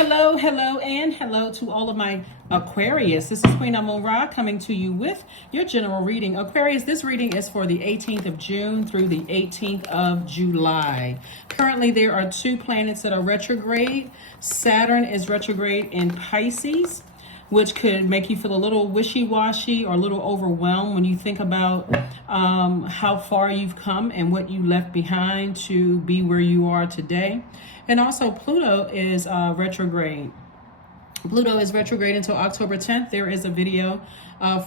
Hello, and hello to all of my Aquarius. This is Queen Amun Ra coming to you with your general reading. Aquarius, this reading is for the 18th of June through the 18th of July. Currently, there are two planets that are retrograde. Saturn is retrograde in Pisces, which could make you feel a little wishy-washy or a little overwhelmed when you think about how far you've come and what you left behind to be where you are today. And also Pluto is retrograde. Pluto is retrograde until October 10th. There is a video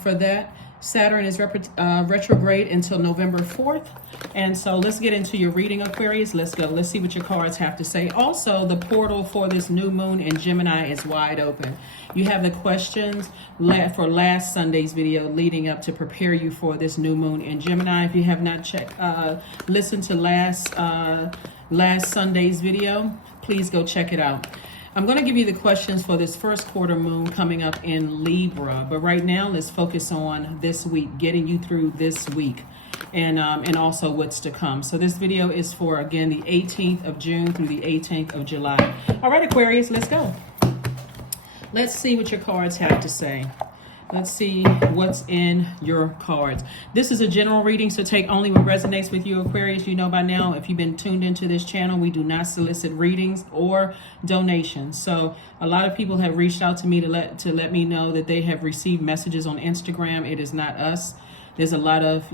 for that. Saturn is retrograde until November 4th. And so let's get into your reading, Aquarius. Let's go. Let's see what your cards have to say. Also, the portal for this new moon in Gemini is wide open. You have the questions for last Sunday's video leading up to prepare you for this new moon in Gemini. If you have not listened to last Sunday's video, please go check it out. I'm going to give you the questions for this first quarter moon coming up in Libra. But right now, let's focus on this week, getting you through this week and also what's to come. So this video is for, again, the 18th of June through the 18th of July. All right, Aquarius, let's go. Let's see what your cards have to say. Let's see what's in your cards. This is a general reading, so take only what resonates with you, Aquarius. You know by now, if you've been tuned into this channel, we do not solicit readings or donations. So a lot of people have reached out to me to let me know that they have received messages on Instagram. It is not us. There's a lot of,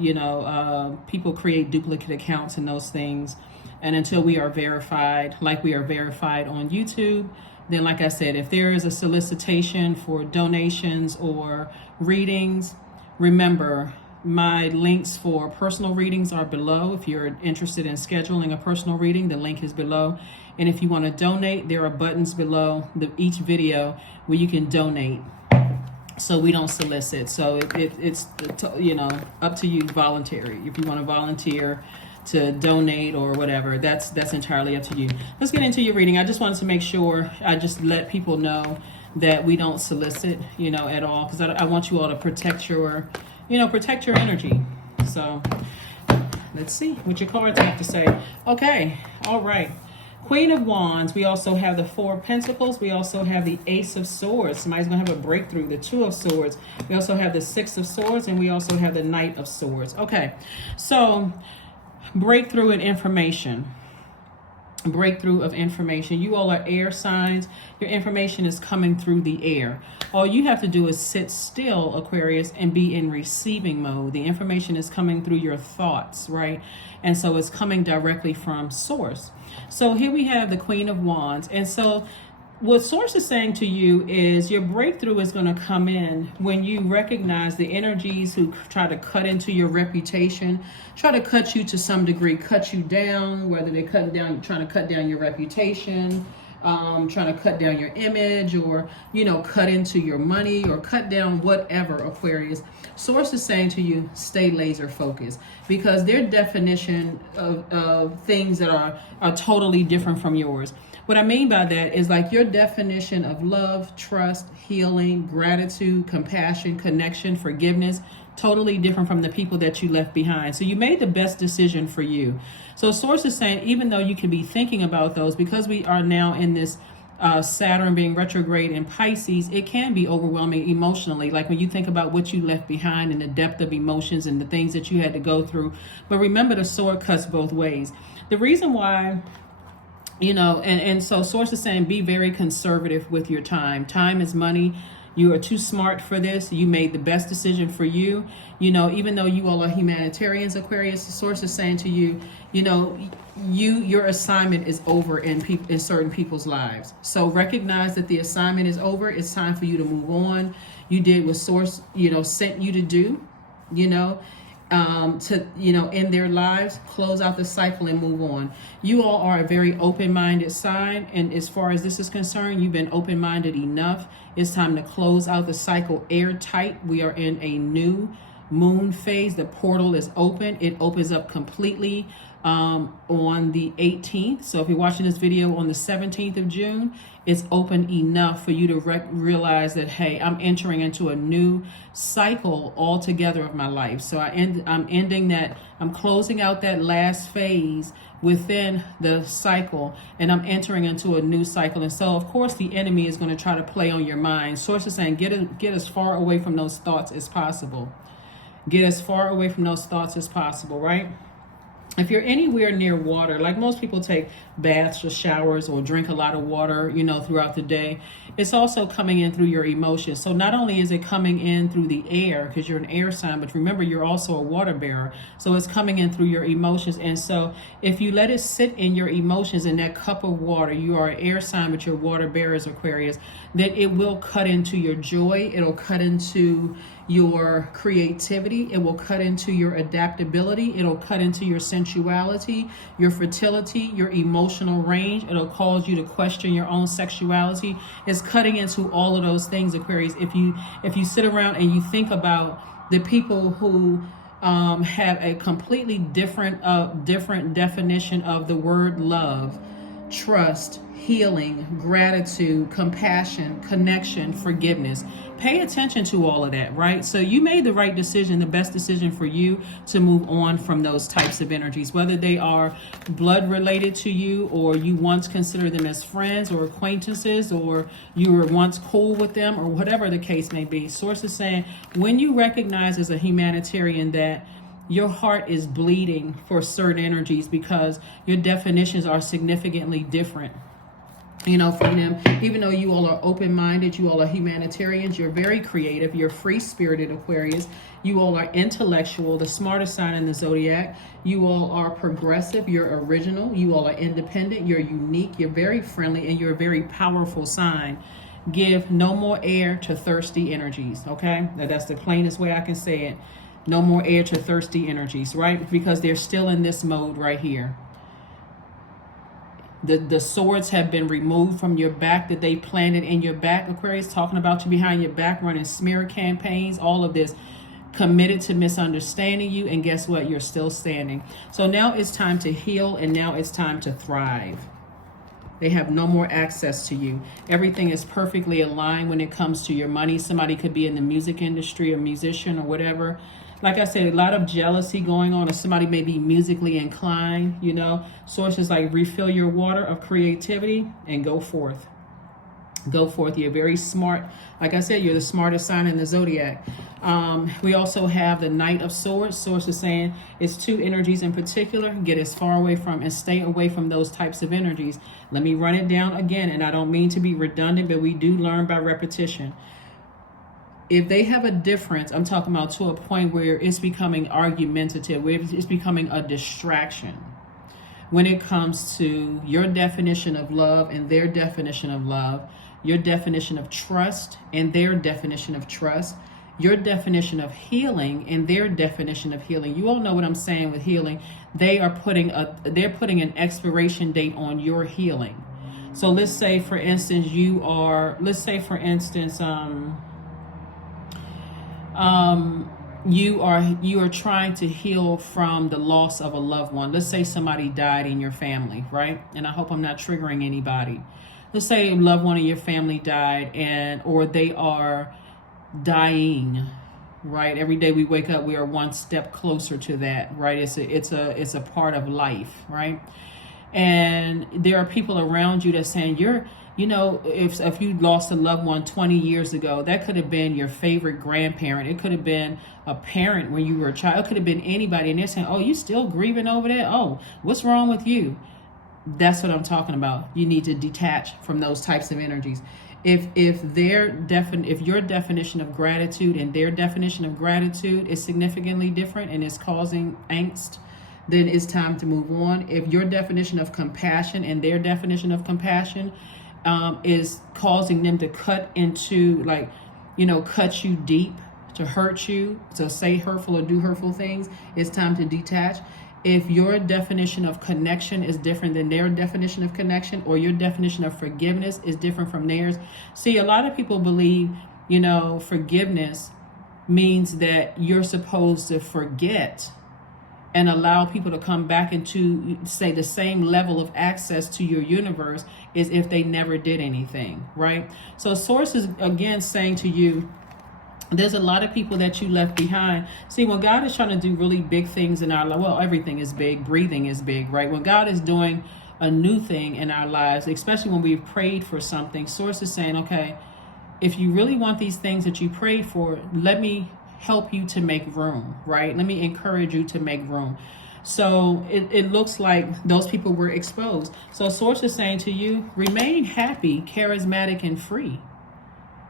people create duplicate accounts and those things. And until we are verified, like we are verified on YouTube, then, like I said, if there is a solicitation for donations or readings, remember my links for personal readings are below. If you're interested in scheduling a personal reading, the link is below. And if you want to donate, there are buttons below each video where you can donate. So we don't solicit. So it's up to you, voluntary. If you want to volunteer to donate or whatever, that's entirely up to you. Let's get into your reading. I just wanted to make sure I just let people know that we don't solicit, at all, because I want you all to protect your energy. So let's see what your cards have to say. Okay, all right. Queen of Wands. We also have the Four of Pentacles. We also have the Ace of Swords. Somebody's going to have a breakthrough. The Two of Swords. We also have the Six of Swords, and we also have the Knight of Swords. Okay, so breakthrough in information. Breakthrough of information. You all are air signs. Your information is coming through the air. All you have to do is sit still, Aquarius, and be in receiving mode. The information is coming through your thoughts, right? And so it's coming directly from source. So here we have the Queen of Wands. And so what source is saying to you is your breakthrough is going to come in when you recognize the energies who try to cut into your reputation, try to cut you to some degree, cut you down, whether they're trying to cut down your reputation, trying to cut down your image, or, cut into your money, or cut down whatever, Aquarius. Source is saying to you, stay laser focused, because their definition of things that are totally different from yours. What I mean by that is like your definition of love, trust, healing, gratitude, compassion, connection, forgiveness, totally different from the people that you left behind. So you made the best decision for you. So source is saying, even though you could be thinking about those, because we are now in this Saturn being retrograde in Pisces, it can be overwhelming emotionally. Like when you think about what you left behind and the depth of emotions and the things that you had to go through. But remember, the sword cuts both ways. The reason why, and so source is saying, be very conservative with your time. Time is money. You are too smart for this. You made the best decision for you. Even though you all are humanitarians, Aquarius, the source is saying to you, your assignment is over in certain people's lives. So recognize that the assignment is over. It's time for you to move on. You did what source, sent you to do, in their lives, close out the cycle and move on. You all are a very open-minded sign, and as far as this is concerned, you've been open-minded enough. It's time to close out the cycle airtight. We are in a new moon phase. The portal is open. It opens up completely on the 18th. So if you're watching this video on the 17th of June, it's open enough for you to realize that, hey, I'm entering into a new cycle altogether of my life. So I'm ending that, I'm closing out that last phase within the cycle, and I'm entering into a new cycle. And so, of course, the enemy is going to try to play on your mind. Sources saying get as far away from those thoughts as possible. Get as far away from those thoughts as possible, right? If you're anywhere near water, like most people take baths or showers or drink a lot of water, throughout the day, it's also coming in through your emotions. So not only is it coming in through the air, because you're an air sign, but remember, you're also a water bearer. So it's coming in through your emotions. And so if you let it sit in your emotions in that cup of water, you are an air sign, but you're water bearers, Aquarius, then it will cut into your joy. It'll cut into your creativity. It will cut into your adaptability. It'll cut into your sensuality, your fertility, your emotional range. It'll cause you to question your own sexuality. It's cutting into all of those things, Aquarius. If you sit around and you think about the people who have a completely different definition of the word love, trust, healing, gratitude, compassion, connection, forgiveness. Pay attention to all of that, right? So you made the right decision, the best decision for you to move on from those types of energies, whether they are blood related to you, or you once considered them as friends or acquaintances, or you were once cool with them, or whatever the case may be. Source is saying when you recognize as a humanitarian that your heart is bleeding for certain energies because your definitions are significantly different, from them. Even though you all are open-minded, you all are humanitarians, you're very creative, you're free-spirited, Aquarius. You all are intellectual, the smartest sign in the zodiac. You all are progressive, you're original, you all are independent, you're unique, you're very friendly, and you're a very powerful sign. Give no more air to thirsty energies, okay? Now, that's the plainest way I can say it. No more air to thirsty energies, right? Because they're still in this mode right here. The swords have been removed from your back that they planted in your back, Aquarius, talking about you behind your back, running smear campaigns, all of this, committed to misunderstanding you. And guess what? You're still standing. So now it's time to heal, and now it's time to thrive. They have no more access to you. Everything is perfectly aligned when it comes to your money. Somebody could be in the music industry, a musician or whatever. Like I said, a lot of jealousy going on, or somebody may be musically inclined, Sources like refill your water of creativity and go forth. Go forth. You're very smart. Like I said, you're the smartest sign in the zodiac. We also have the Knight of Swords. Source is saying it's two energies in particular. Get as far away from and stay away from those types of energies. Let me run it down again. And I don't mean to be redundant, but we do learn by repetition. If they have a difference, I'm talking about to a point where it's becoming argumentative, where it's becoming a distraction when it comes to your definition of love and their definition of love, your definition of trust and their definition of trust, your definition of healing and their definition of healing. You all know what I'm saying with healing. They're putting an expiration date on your healing. So let's say, for instance, you are trying to heal from the loss of a loved one. Let's say somebody died in your family, right? And I hope I'm not triggering anybody. Let's say a loved one in your family died, or they are dying, right? Every day we wake up, we are one step closer to that, right? It's a part of life, right? And there are people around you that's saying if you lost a loved one 20 years ago, that could have been your favorite grandparent. It could have been a parent when you were a child. It could have been anybody. And they're saying, oh, you still grieving over that? Oh, what's wrong with you? That's what I'm talking about. You need to detach from those types of energies. If your definition of gratitude and their definition of gratitude is significantly different and is causing angst, then it's time to move on. If your definition of compassion and their definition of compassion is causing them to cut into, cut you deep, to hurt you, to say hurtful or do hurtful things, it's time to detach. If your definition of connection is different than their definition of connection, or your definition of forgiveness is different from theirs. See, a lot of people believe, forgiveness means that you're supposed to forget and allow people to come back into, say, the same level of access to your universe as if they never did anything, right? So source is again saying to you, there's a lot of people that you left behind. See, when God is trying to do really big things in our life, well, everything is big, breathing is big, right? When God is doing a new thing in our lives, especially when we've prayed for something, source is saying, okay, if you really want these things that you prayed for, let me help you to make room, right? Let me encourage you to make room. So it looks like those people were exposed. So source is saying to you, remain happy, charismatic, and free.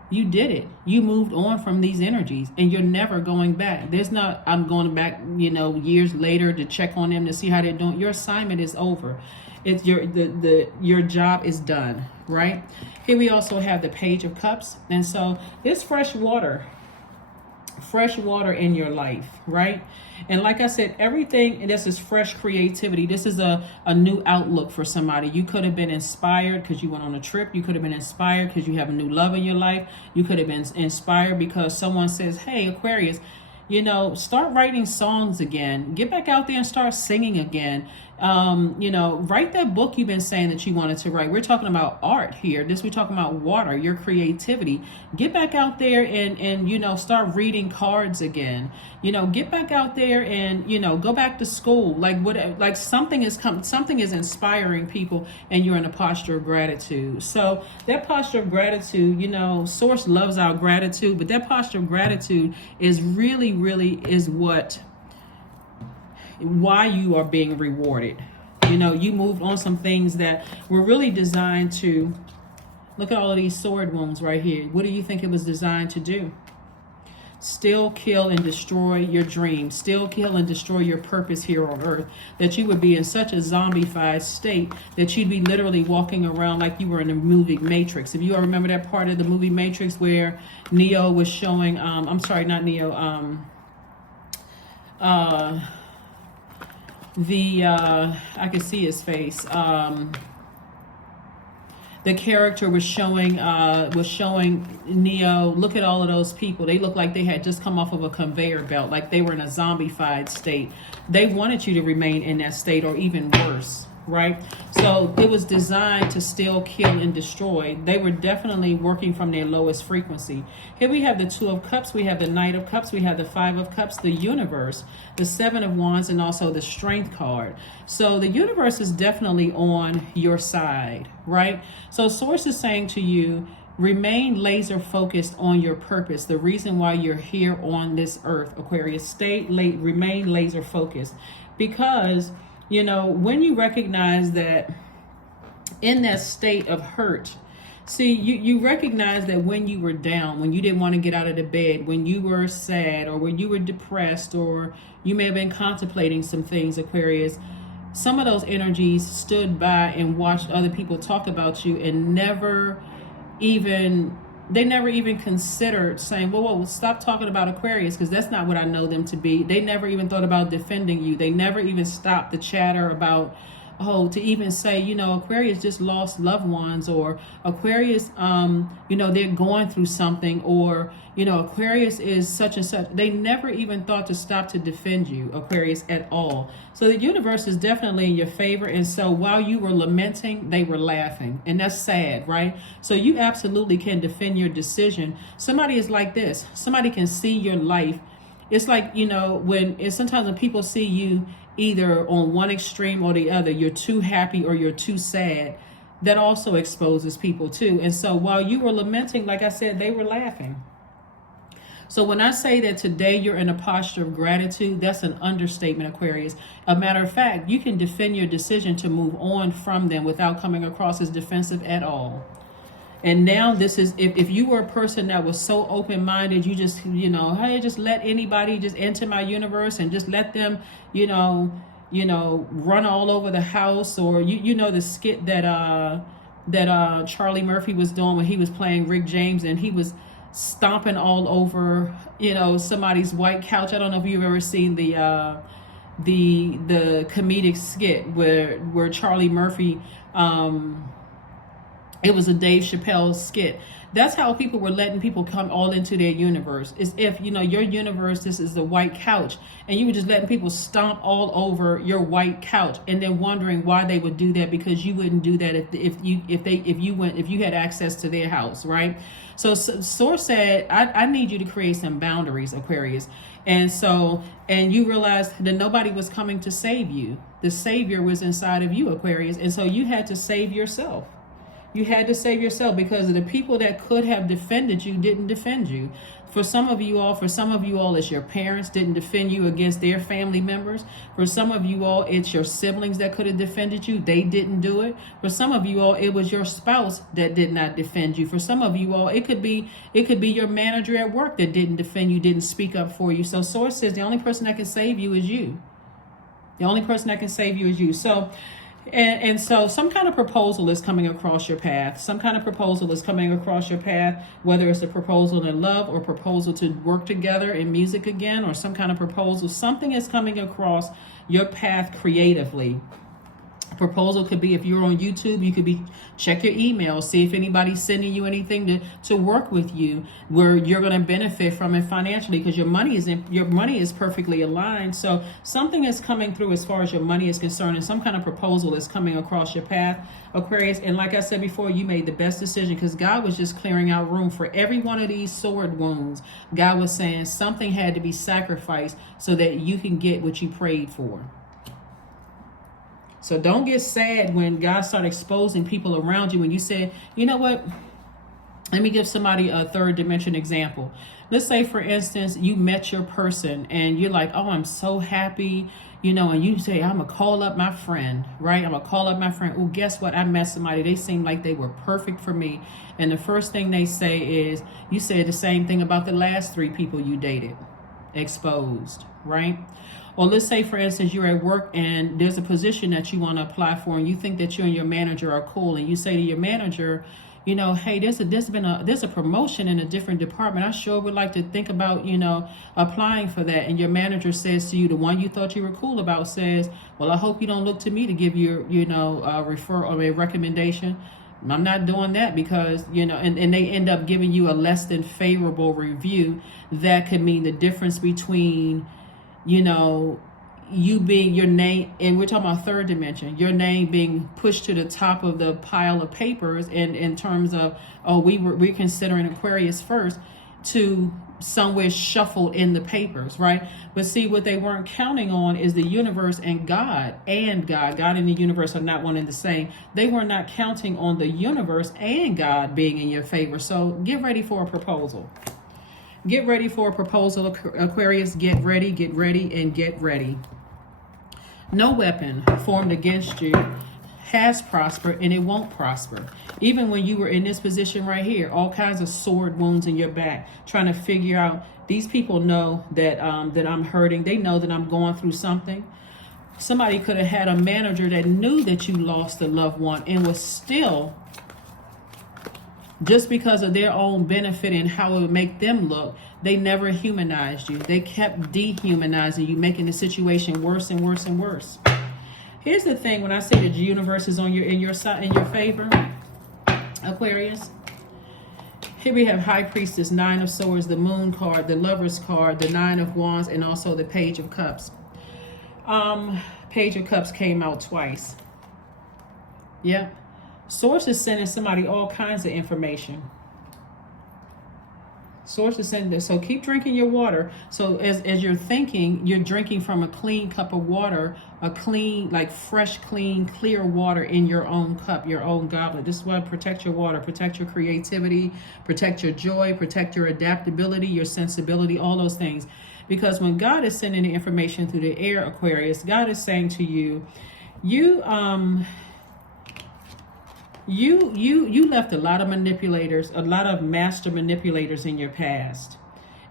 You did it. You moved on from these energies and you're never going back. There's not, I'm going back, years later to check on them to see how they're doing. Your assignment is over. It's your job is done, right? Here we also have the Page of Cups. And so there's fresh water in your life, right? And like I said, everything, and this is fresh creativity. This is a new outlook for somebody. You could have been inspired because you went on a trip. You could have been inspired because you have a new love in your life. You could have been inspired because someone says, hey, Aquarius, start writing songs again. Get back out there and start singing again. Write that book you've been saying that you wanted to write. We're talking about art here. We're talking about water, your creativity. Get back out there and start reading cards again. Get back out there and, go back to school. Like something is inspiring people and you're in a posture of gratitude. So that posture of gratitude, Source loves our gratitude, but that posture of gratitude is really is why you are being rewarded. You moved on some things that were really designed to, look at all of these sword wounds right here. What do you think it was designed to do? Still kill and destroy your dreams, still kill and destroy your purpose here on earth, that you would be in such a zombified state that you'd be literally walking around like you were in the movie Matrix. If you all remember that part of the movie Matrix where Neo was showing, I'm sorry, not Neo, I could see his face. The character was showing Neo, look at all of those people. They look like they had just come off of a conveyor belt, like they were in a zombified state. They wanted you to remain in that state or even worse, right? So it was designed to still kill and destroy. They were definitely working from their lowest frequency. Here we have the Two of Cups, we have the Knight of Cups, we have the Five of Cups, the Universe, the Seven of Wands, and also the Strength card. So the universe is definitely on your side, right? So Source is saying to you, remain laser focused on your purpose, the reason why you're here on this earth, Aquarius. Remain laser focused, because when you recognize that in that state of hurt, see, you recognize that when you were down, when you didn't want to get out of the bed, when you were sad, or when you were depressed, or you may have been contemplating some things, Aquarius, some of those energies stood by and watched other people talk about you and never even considered saying, whoa, stop talking about Aquarius, because that's not what I know them to be. They never even thought about defending you. They never even stopped the chatter about, to even say, Aquarius just lost loved ones, or Aquarius, they're going through something, or, Aquarius is such and such. They never even thought to stop to defend you, Aquarius, at all. So the universe is definitely in your favor. And so while you were lamenting, they were laughing. And that's sad, right? So you absolutely can defend your decision. Somebody is like this. Somebody can see your life. It's like, sometimes when people see you either on one extreme or the other, you're too happy or you're too sad, that also exposes people too. And so while you were lamenting, like I said, they were laughing. So when I say that today you're in a posture of gratitude, that's an understatement, Aquarius. A matter of fact, you can defend your decision to move on from them without coming across as defensive at all. And now this is, if you were a person that was so open-minded, you just, hey, just let anybody just enter my universe and just let them, run all over the house, or the skit that Charlie Murphy was doing when he was playing Rick James, and he was stomping all over, somebody's white couch. I don't know if you've ever seen the comedic skit where Charlie Murphy It was a Dave Chappelle skit. That's how people were letting people come all into their universe. Is if, you know, your universe, this is the white couch, and you were just letting people stomp all over your white couch, and then wondering why they would do that, because you wouldn't do that if you had access to their house, right? So Source said, I need you to create some boundaries, Aquarius. And you realized that nobody was coming to save you. The savior was inside of you, Aquarius. And so you had to save yourself. You had to save yourself, because the people that could have defended you didn't defend you. For some of you all, it's your parents didn't defend you against their family members. For some of you all, it's your siblings that could have defended you. They didn't do it. For some of you all, it was your spouse that did not defend you. For some of you all, it could be your manager at work that didn't defend you, didn't speak up for you. So Source says the only person that can save you is you. The only person that can save you is you. So some kind of proposal is coming across your path. Some kind of proposal is coming across your path, whether it's a proposal in love or proposal to work together in music again, or some kind of proposal. Something is coming across your path creatively. Proposal could be, if you're on YouTube, you could check your email, see if anybody's sending you anything to work with you where you're going to benefit from it financially, because your money is perfectly aligned. So something is coming through as far as your money is concerned, and some kind of proposal is coming across your path, Aquarius. And like I said before, you made the best decision, because God was just clearing out room for every one of these sword wounds. God was saying something had to be sacrificed so that you can get what you prayed for. So don't get sad when God started exposing people around you. When you said, you know what? Let me give somebody a third dimension example. Let's say, for instance, you met your person and you're like, oh, I'm so happy, you know, and you say, I'm going to call up my friend, right? I'm going to call up my friend. Oh, guess what? I met somebody. They seemed like they were perfect for me. And the first thing they say is, you said the same thing about the last 3 people you dated. Exposed, right? Or let's say, for instance, you're at work and there's a position that you want to apply for, and you think that you and your manager are cool, and you say to your manager, you know, hey, there's a promotion in a different department. I sure would like to think about, you know, applying for that. And your manager says to you, the one you thought you were cool about, says, well, I hope you don't look to me to give you, you know, a referral or a recommendation. I'm not doing that, because, you know, and they end up giving you a less than favorable review. That could mean the difference between, you know, you being your name, and we're talking about third dimension, your name being pushed to the top of the pile of papers, and in terms of, oh, we're considering Aquarius first, to somewhere shuffled in the papers, right? But see, what they weren't counting on is the universe and God. God and the universe are not one and the same. They were not counting on the universe and God being in your favor. So get ready for a proposal. Get ready for a proposal, Aquarius. Get ready, and get ready. No weapon formed against you has prospered, and it won't prosper. Even when you were in this position right here, all kinds of sword wounds in your back, trying to figure out, these people know that that I'm hurting. They know that I'm going through something. Somebody could have had a manager that knew that you lost a loved one and was still, just because of their own benefit and how it would make them look, they never humanized you. They kept dehumanizing you, making the situation worse and worse and worse. Here's the thing: when I say that the universe is on in your favor, Aquarius, here we have High Priestess, 9 of Swords, the Moon card, the Lover's card, the 9 of Wands, and also the Page of Cups. Page of Cups came out twice. Yep. Source is sending somebody all kinds of information. Source is sending this. So keep drinking your water. So as you're thinking, you're drinking from a clean cup of water, a clean, like fresh, clean, clear water in your own cup, your own goblet. This is why protect your water, protect your creativity, protect your joy, protect your adaptability, your sensibility, all those things. Because when God is sending the information through the air, Aquarius, God is saying to you, you left a lot of manipulators, a lot of master manipulators in your past.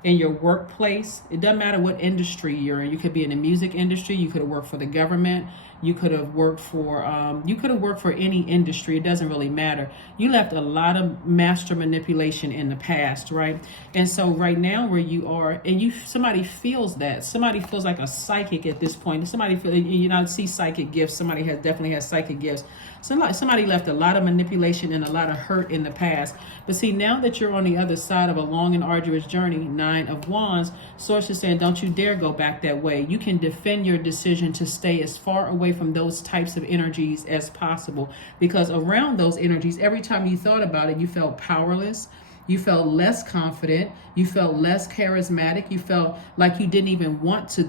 In your workplace, it doesn't matter what industry you're in. You could be in the music industry, you could have worked for the government, You could have worked for any industry. It doesn't really matter. You left a lot of master manipulation in the past, right? And so right now where you are, and somebody feels that. Somebody feels like a psychic at this point. Somebody feel, see psychic gifts. Somebody definitely has psychic gifts. Somebody left a lot of manipulation and a lot of hurt in the past. But see, now that you're on the other side of a long and arduous journey, 9 of Wands, Source is saying, don't you dare go back that way. You can defend your decision to stay as far away from those types of energies as possible. Because around those energies, every time you thought about it, you felt powerless. You felt less confident. You felt less charismatic. You felt like you didn't even want to,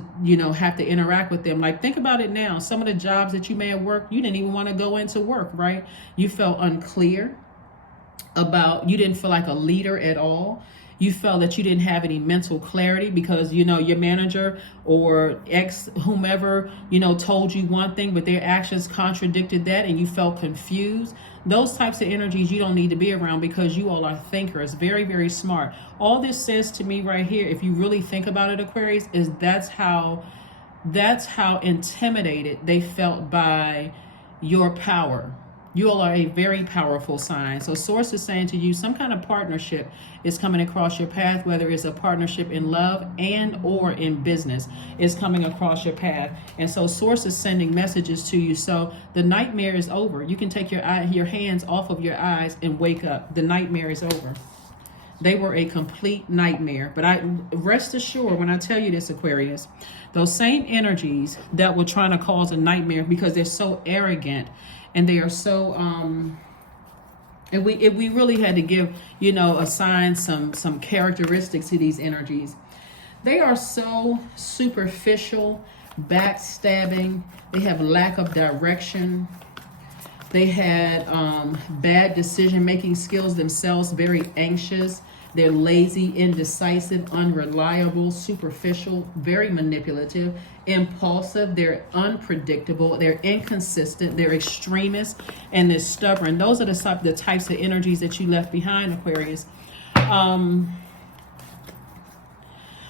have to interact with them. Like, think about it now. Some of the jobs that you may have worked, you didn't even want to go into work, right? You felt unclear you didn't feel like a leader at all. You felt that you didn't have any mental clarity because, your manager or whomever, told you one thing, but their actions contradicted that and you felt confused. Those types of energies you don't need to be around because you all are thinkers, very, very smart. All this says to me right here, if you really think about it, Aquarius, is that's how intimidated they felt by your power. You all are a very powerful sign. So Source is saying to you, some kind of partnership is coming across your path, whether it's a partnership in love and or in business is coming across your path. And so Source is sending messages to you. So the nightmare is over. You can take your hands off of your eyes and wake up. The nightmare is over. They were a complete nightmare. But rest assured when I tell you this, Aquarius, those same energies that were trying to cause a nightmare because they're so arrogant and they are so if we really had to give, assign some characteristics to these energies, they are so superficial, backstabbing. They have lack of direction. They had bad decision-making skills themselves, very anxious. They're lazy, indecisive, unreliable, superficial, very manipulative, impulsive. They're unpredictable. They're inconsistent. They're extremists, and they're stubborn. Those are the types of energies that you left behind, Aquarius.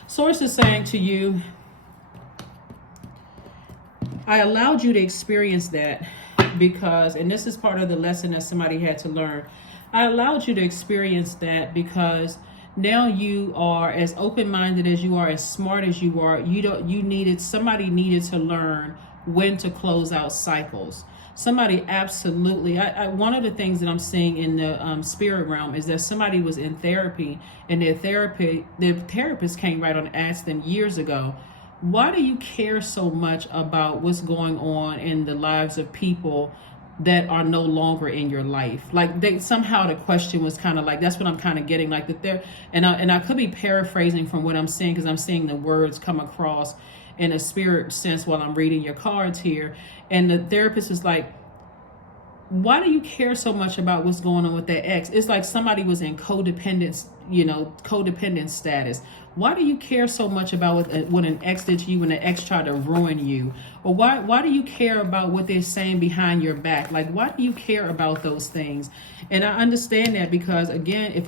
Source is saying to you, I allowed you to experience that because, and this is part of the lesson that somebody had to learn, I allowed you to experience that because now you are as open-minded as you are, as smart as you are. Somebody needed to learn when to close out cycles. Somebody absolutely, one of the things that I'm seeing in the spirit realm is that somebody was in therapy and their therapist came right on and asked them years ago, why do you care so much about what's going on in the lives of people that are no longer in your life? Like somehow the question was kind of like, that's what I'm kind of getting, like that there, and I could be paraphrasing from what I'm saying because I'm seeing the words come across in a spirit sense while I'm reading your cards here. And the therapist is like, why do you care so much about what's going on with that ex? It's like somebody was in codependent status. Why do you care so much about what an ex did to you when an ex tried to ruin you? Or why do you care about what they're saying behind your back? Like, why do you care about those things? And I understand that because, again, if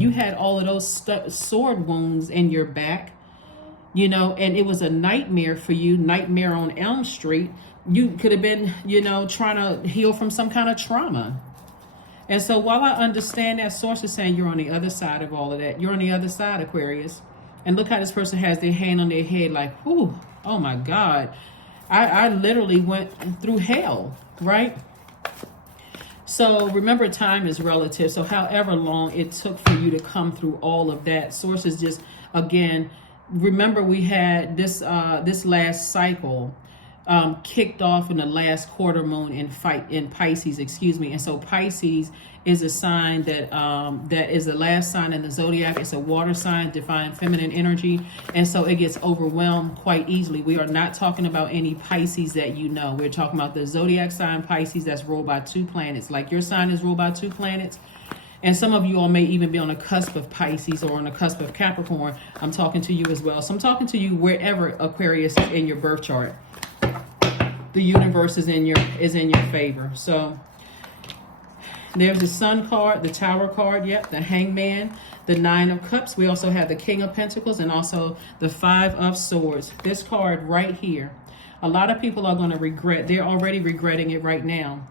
you had all of those sword wounds in your back, and it was a nightmare for you, Nightmare on Elm Street, you could have been, trying to heal from some kind of trauma. And so while I understand that, Source is saying you're on the other side of all of that. You're on the other side, Aquarius. And look how this person has their hand on their head like, whew, oh my God. I literally went through hell, right? So remember, time is relative. So however long it took for you to come through all of that, Source is just, again, remember we had this last cycle kicked off in the last quarter moon in Pisces, and so Pisces is a sign that is the last sign in the zodiac. It's a water sign, divine feminine energy, and so it gets overwhelmed quite easily. We are not talking about any Pisces that we're talking about the zodiac sign Pisces that's ruled by 2 planets, like your sign is ruled by 2 planets. And some of you all may even be on the cusp of Pisces or on the cusp of Capricorn. I'm talking to you as well. So I'm talking to you wherever Aquarius is in your birth chart. The universe is in your favor. So there's the Sun card, the Tower card, the Hangman, the 9 of Cups. We also have the King of Pentacles and also the 5 of Swords. This card right here. A lot of people are going to regret. They're already regretting it right now.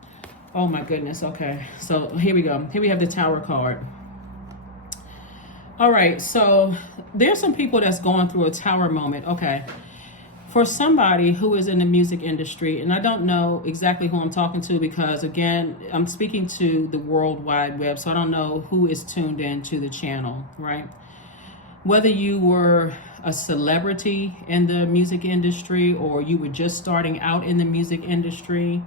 Oh my goodness. Okay. So here we go. Here we have the Tower card. All right. So there's some people that's going through a Tower moment. Okay. For somebody who is in the music industry, and I don't know exactly who I'm talking to because, again, I'm speaking to the World Wide Web, so I don't know who is tuned in to the channel, right? Whether you were a celebrity in the music industry or you were just starting out in the music industry,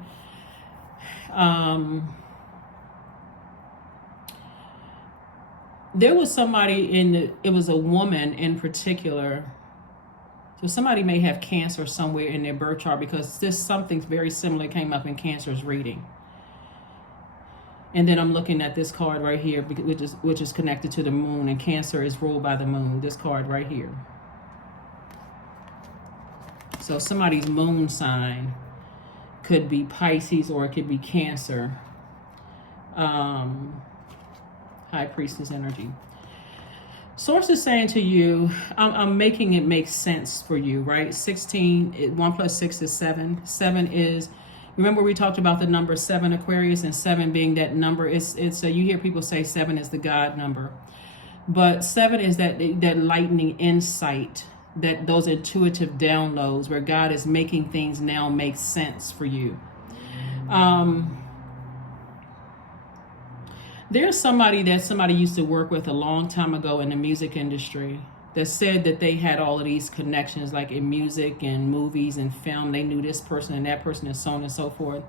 there was somebody it was a woman in particular. So somebody may have cancer somewhere in their birth chart because something very similar came up in Cancer's reading. And then I'm looking at this card right here, which is connected to the moon, and Cancer is ruled by the moon. This card right here. So somebody's moon sign could be Pisces or it could be Cancer. High Priestess energy. Source is saying to you, I'm making it make sense for you, right? 16, 1 plus 6 is 7. 7 is, remember we talked about the number 7, Aquarius, and 7 being that number. It's you hear people say 7 is the God number. But 7 is that lightning insight, that those intuitive downloads where God is making things now make sense for you. There's somebody that somebody used to work with a long time ago in the music industry that said that they had all of these connections, like in music and movies and film. They knew this person and that person and so on and so forth.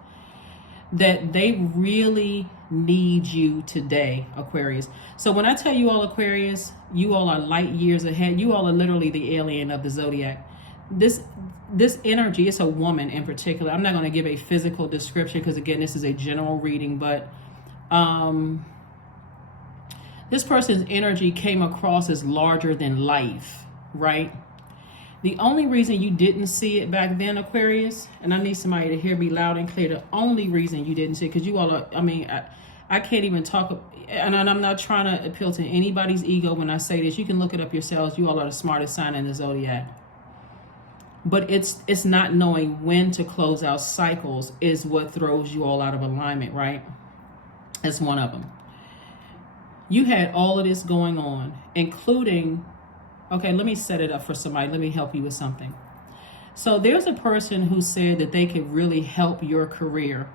That they really need you today, Aquarius. So when I tell you all, Aquarius, you all are light years ahead. You all are literally the alien of the Zodiac. This energy, it's a woman in particular. I'm not going to give a physical description because, again, this is a general reading, but this person's energy came across as larger than life, right? The only reason you didn't see it back then, Aquarius, and I need somebody to hear me loud and clear, the only reason you didn't see it, because you all are, I can't even talk, and I'm not trying to appeal to anybody's ego when I say this. You can look it up yourselves. You all are the smartest sign in the Zodiac. But it's not knowing when to close out cycles is what throws you all out of alignment, right? That's one of them. You had all of this going on, including, okay, let me set it up for somebody. Let me help you with something. So there's a person who said that they could really help your career.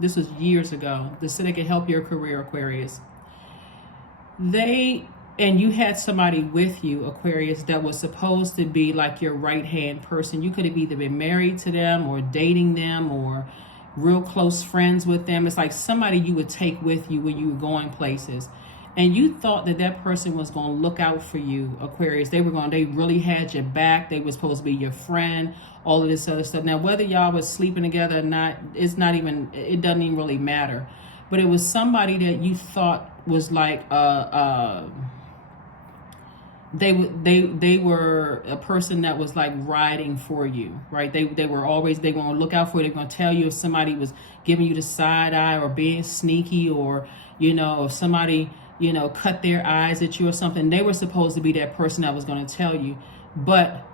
This was years ago. They said they could help your career, Aquarius. And you had somebody with you, Aquarius, that was supposed to be like your right-hand person. You could have either been married to them or dating them or real close friends with them. It's like somebody you would take with you when you were going places. And you thought that person was going to look out for you, Aquarius. They really had your back. They were supposed to be your friend, all of this other stuff. Now, whether y'all was sleeping together or not, it doesn't even really matter. But it was somebody that you thought was like, they were a person that was like riding for you, right? They were going to look out for you. They're going to tell you if somebody was giving you the side eye or being sneaky, or, if somebody, cut their eyes at you or something. They were supposed to be that person that was going to tell you. But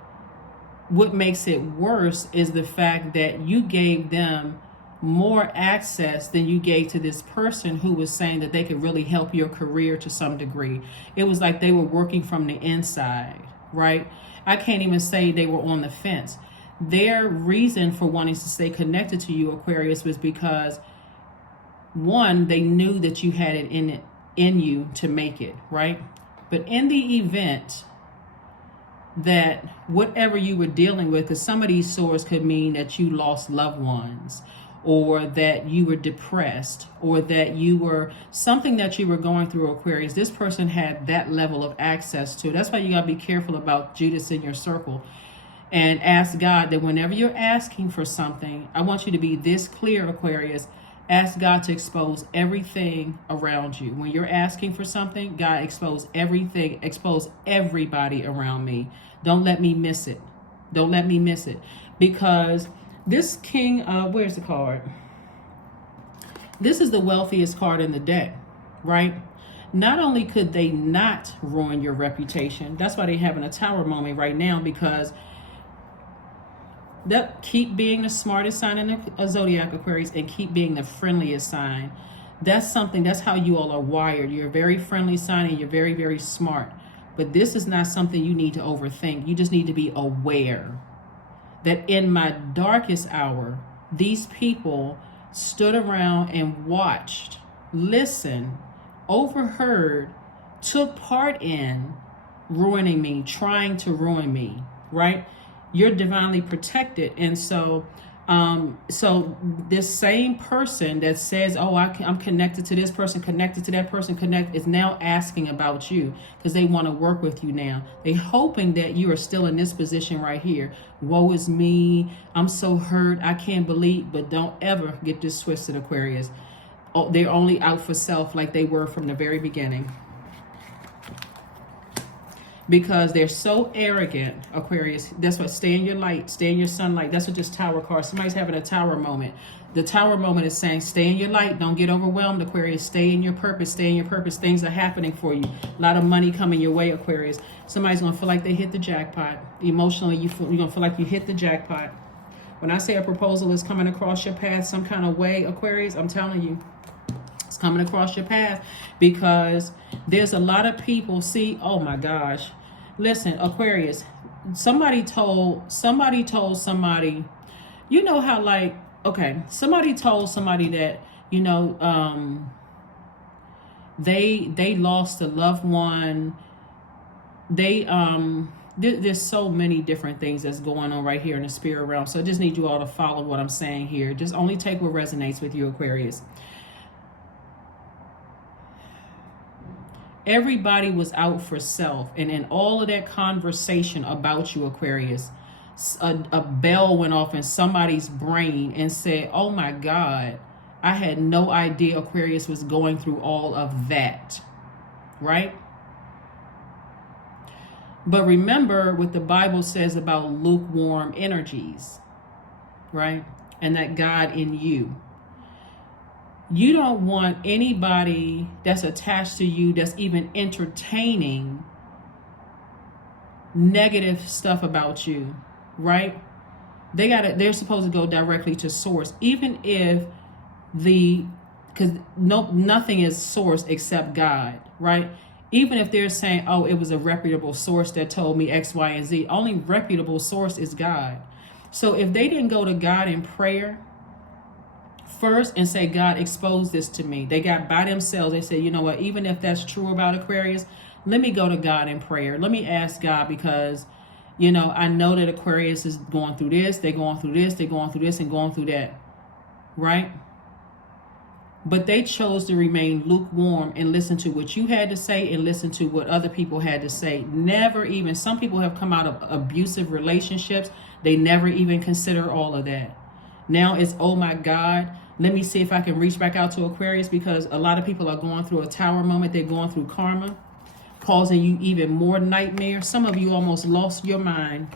what makes it worse is the fact that you gave them more access than you gave to this person who was saying that they could really help your career to some degree. It was like they were working from the inside, right? I can't even say they were on the fence. Their reason for wanting to stay connected to you, Aquarius, was because, one, they knew that you had it in you to make it, right? But in the event that whatever you were dealing with, because some of these sores could mean that you lost loved ones, or that you were depressed, or that you were something that you were going through, Aquarius, this person had that level of access to. That's why you got to be careful about Judas in your circle, and ask God that whenever you're asking for something, I want you to be this clear, Aquarius. Ask God to expose everything around you. When you're asking for something, God, expose everything, expose everybody around me. Don't let me miss it. Don't let me miss it. Because this king, where's the card? This is the wealthiest card in the deck, right? Not only could they not ruin your reputation, that's why they're having a tower moment right now, because Keep being the smartest sign in the zodiac, Aquarius, and keep being the friendliest sign. That's how you all are wired. You're a very friendly sign and you're very, very smart. But this is not something you need to overthink. You just need to be aware that in my darkest hour, these people stood around and watched, listened, overheard, took part in ruining me, trying to ruin me, right? You're divinely protected. And so this same person that says, oh, I'm connected to this person, connected to that person, is now asking about you because they want to work with you now. They're hoping that you are still in this position right here. Woe is me. I'm so hurt. I can't believe. But don't ever get this twisted, Aquarius. Oh, they're only out for self like they were from the very beginning. Because they're so arrogant, Aquarius. That's what, stay in your light, stay in your sunlight. That's what this tower card, somebody's having a tower moment. The tower moment is saying, stay in your light, don't get overwhelmed, Aquarius. Stay in your purpose, stay in your purpose. Things are happening for you. A lot of money coming your way, Aquarius. Somebody's gonna feel like they hit the jackpot. Emotionally, you're gonna feel like you hit the jackpot. When I say a proposal is coming across your path some kind of way, Aquarius, I'm telling you, it's coming across your path because there's a lot of people. See, oh my gosh, listen, Aquarius, somebody told somebody, you know how, like, okay, somebody told somebody that, you know, they lost a loved one. There's so many different things that's going on right here in the spirit realm. So I just need you all to follow what I'm saying here. Just only take what resonates with you, Aquarius. Everybody was out for self. And in all of that conversation about you, Aquarius, a bell went off in somebody's brain and said, oh my God, I had no idea Aquarius was going through all of that, right? But remember what the Bible says about lukewarm energies, right? And that God in you. You don't want anybody that's attached to you that's even entertaining negative stuff about you, right? They're supposed to go directly to source, even if because nothing is source except God, right? Even if they're saying, oh, it was a reputable source that told me X, Y, and Z, only reputable source is God. So if they didn't go to God in prayer first and say, God, expose this to me, they got by themselves. They said, you know what, even if that's true about Aquarius, let me go to God in prayer. Let me ask God, because, you know, I know that Aquarius is going through this, they're going through this, they're going through this and going through that, right? But they chose to remain lukewarm and listen to what you had to say and listen to what other people had to say. Never even, some people have come out of abusive relationships. They never even consider all of that. Now it's, oh my God, let me see if I can reach back out to Aquarius, because a lot of people are going through a tower moment. They're going through karma, causing you even more nightmares. Some of you almost lost your mind.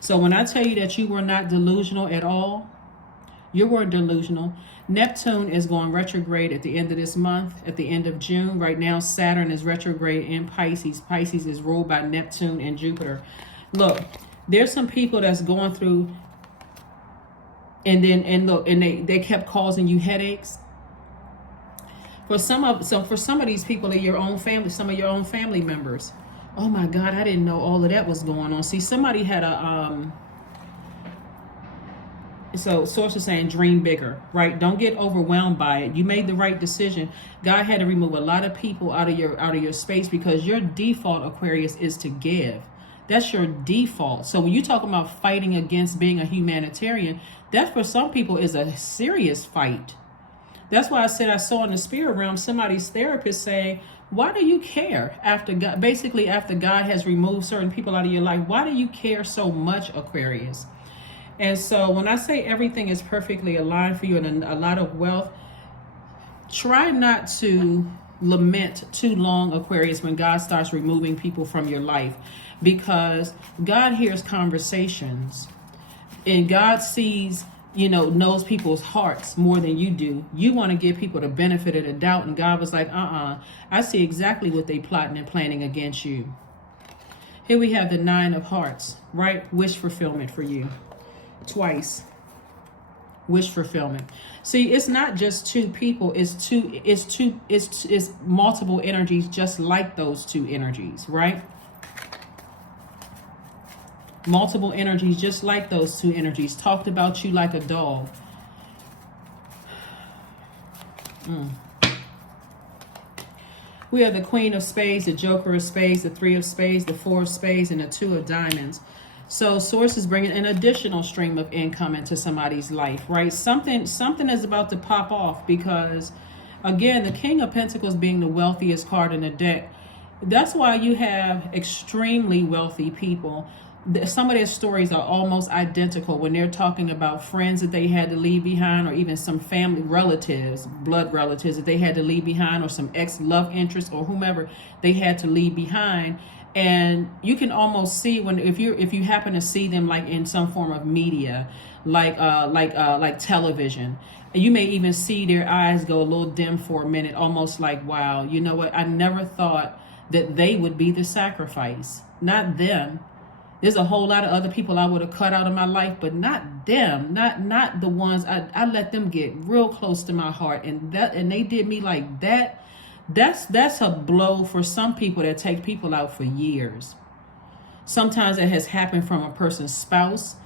So when I tell you that you were not delusional at all, you were delusional. Neptune is going retrograde at the end of this month, at the end of June. Right now, Saturn is retrograde in Pisces. Pisces is ruled by Neptune and Jupiter. Look, there's some people that's going through, and they kept causing you headaches. For some of these people in your own family, some of your own family members. Oh my God, I didn't know all of that was going on. See, somebody had a so source is saying dream bigger, right? Don't get overwhelmed by it. You made the right decision. God had to remove a lot of people out of your space, because your default, Aquarius, is to give. That's your default. So when you talk about fighting against being a humanitarian, that for some people is a serious fight. That's why I said I saw in the spirit realm somebody's therapist saying, why do you care after God, basically after God has removed certain people out of your life? Why do you care so much, Aquarius? And so when I say everything is perfectly aligned for you and a lot of wealth, try not to lament too long, Aquarius, when God starts removing people from your life, because God hears conversations and God sees, knows people's hearts more than you do. You want to give people the benefit of the doubt, and God was like, I see exactly what they plotting and planning against you. Here we have the 9 of Hearts, right? Wish fulfillment for you. twice. Wish fulfillment. See, it's not just two people, it's multiple energies just like those two energies, right? Multiple energies just like those two energies. Talked about you like a dog. We have the Queen of Spades, the Joker of Spades, the Three of Spades, the Four of Spades, and the Two of Diamonds. So source is bringing an additional stream of income into somebody's life, right? Something is about to pop off because, again, the King of Pentacles being the wealthiest card in the deck. That's why you have extremely wealthy people. Some of their stories are almost identical when they're talking about friends that they had to leave behind, or even some family relatives, blood relatives that they had to leave behind, or some ex-love interest or whomever they had to leave behind. And you can almost see when if you happen to see them like in some form of media, like television, and you may even see their eyes go a little dim for a minute, almost like, wow, you know what? I never thought that they would be the sacrifice. Not them. There's a whole lot of other people I would have cut out of my life, but not them. Not the ones I let them get real close to my heart, and they did me like that. That's a blow for some people that take people out for years. Sometimes it has happened from a person's spouse,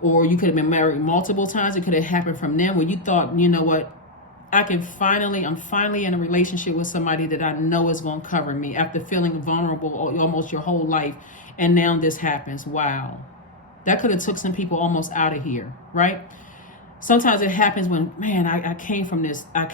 or you could have been married multiple times. It could have happened from them where you thought, you know what, I'm finally in a relationship with somebody that I know is going to cover me after feeling vulnerable almost your whole life. And now this happens. Wow. That could have took some people almost out of here, right? Sometimes it happens when, man, I came from this, I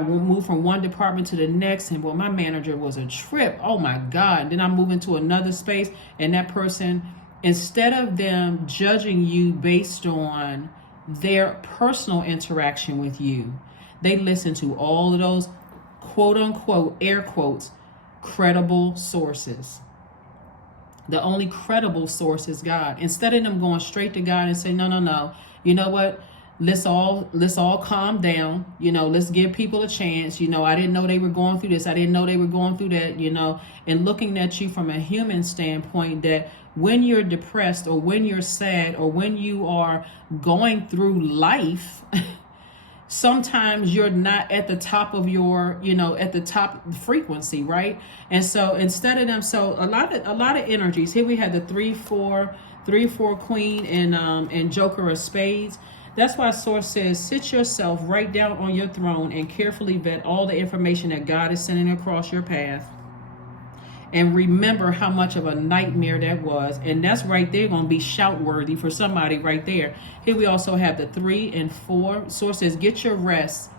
moved from one department to the next, and well, my manager was a trip. Oh my God. Then I move into another space, and that person, instead of them judging you based on their personal interaction with you, they listen to all of those quote unquote, air quotes, credible sources. The only credible source is God. Instead of them going straight to God and say, no, you know what? Let's all calm down. Let's give people a chance. I didn't know they were going through this. I didn't know they were going through that, and looking at you from a human standpoint, that when you're depressed or when you're sad or when you are going through life, sometimes you're not at the top of your, at the top frequency, right? And so instead of them, so a lot of energies. Here we have the 3-4 Queen and Joker of Spades. That's why Source says, sit yourself right down on your throne and carefully vet all the information that God is sending across your path. And remember how much of a nightmare that was. And that's right there going to be shout worthy for somebody right there. Here we also have the 3 and 4. Source says, get your rest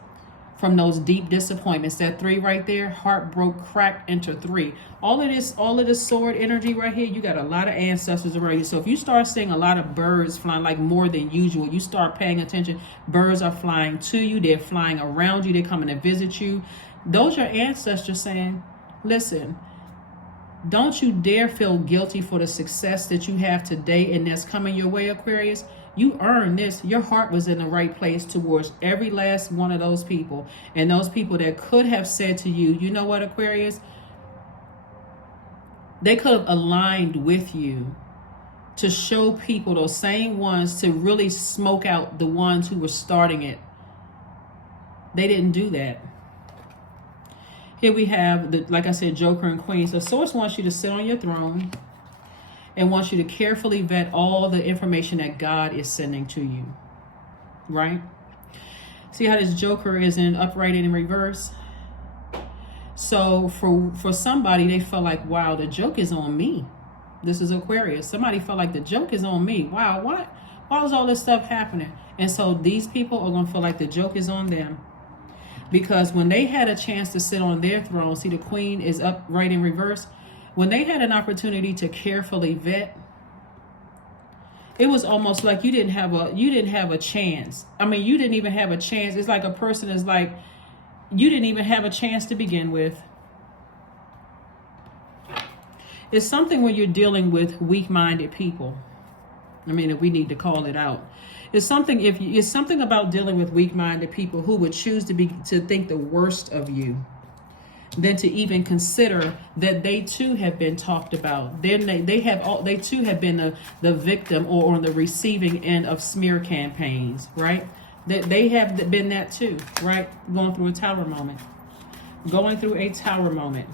from those deep disappointments. That 3 right there, heart broke, cracked into 3. All of this sword energy right here, you got a lot of ancestors around you. So if you start seeing a lot of birds flying, like more than usual, you start paying attention. Birds are flying to you. They're flying around you. They're coming to visit you. Those are ancestors saying, listen, don't you dare feel guilty for the success that you have today and that's coming your way, Aquarius. You earned this. Your heart was in the right place towards every last one of those people. And those people that could have said to you, you know what, Aquarius? They could have aligned with you to show people, those same ones, to really smoke out the ones who were starting it. They didn't do that. Here we have, like I said, Joker and Queen. So Source wants you to sit on your throne and wants you to carefully vet all the information that God is sending to you, right? See how this Joker is in upright and in reverse? So for somebody, they felt like, wow, the joke is on me. This is Aquarius. Somebody felt like the joke is on me. Wow, why was all this stuff happening? And so these people are going to feel like the joke is on them. Because when they had a chance to sit on their throne, see the Queen is upright in reverse. When they had an opportunity to carefully vet, it was almost like you didn't have a chance. I mean, you didn't even have a chance. It's like a person is like, you didn't even have a chance to begin with. It's something when you're dealing with weak-minded people. I mean, if we need to call it out. It's something about dealing with weak-minded people who would choose to think the worst of you. than to even consider that they too have been talked about. Then they too have been the victim or on the receiving end of smear campaigns, right? That they have been that too, right? Going through a tower moment. Going through a tower moment.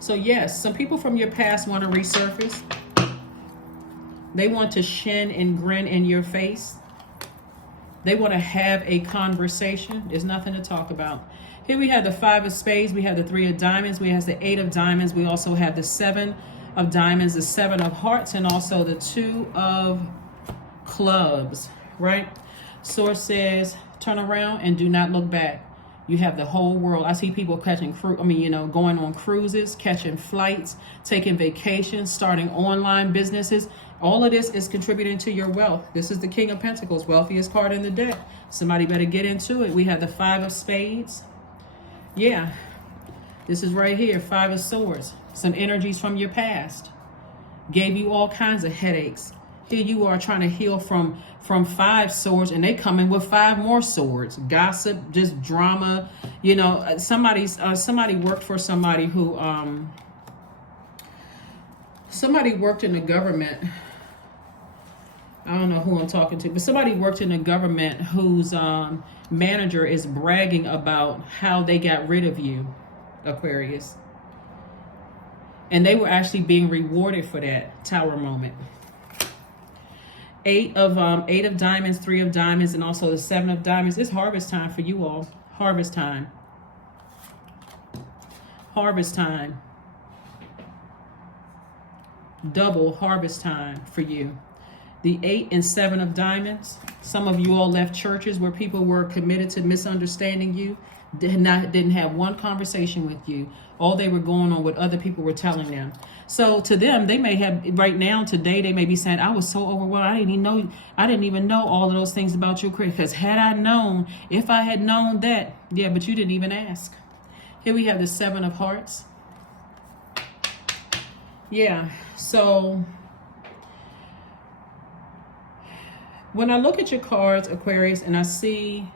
So yes, some people from your past want to resurface. They want to shin and grin in your face. They want to have a conversation. There's nothing to talk about. Here we have the 5 of spades. We have the 3 of diamonds. We have the 8 of diamonds. We also have the 7 of diamonds, the 7 of hearts, and also the 2 of clubs, right? Source says, turn around and do not look back. You have the whole world. I see people catching going on cruises, catching flights, taking vacations, starting online businesses. All of this is contributing to your wealth. This is the King of Pentacles, wealthiest card in the deck. Somebody better get into it. We have the 5 of spades. Yeah, this is right here, 5 of swords. Some energies from your past. Gave you all kinds of headaches. Here you are trying to heal from 5 swords, and they come in with 5 more swords. Gossip, just drama. You know, somebody worked for somebody who somebody worked in the government. I don't know who I'm talking to, but somebody worked in the government whose manager is bragging about how they got rid of you, Aquarius. And they were actually being rewarded for that tower moment. 8 of diamonds, 3 of diamonds, and also the 7 of diamonds. It's harvest time for you all. Harvest time. Harvest time. Double harvest time for you. The 8 and 7 of diamonds. Some of you all left churches where people were committed to misunderstanding you. Didn't have one conversation with you. All they were going on what other people were telling them. So to them, they may have right now, today, they may be saying, I was so overwhelmed. I didn't even know all of those things about your career. Because had I known, if I had known that, yeah, but you didn't even ask. Here we have the 7 of hearts. Yeah, so when I look at your cards, Aquarius, and I see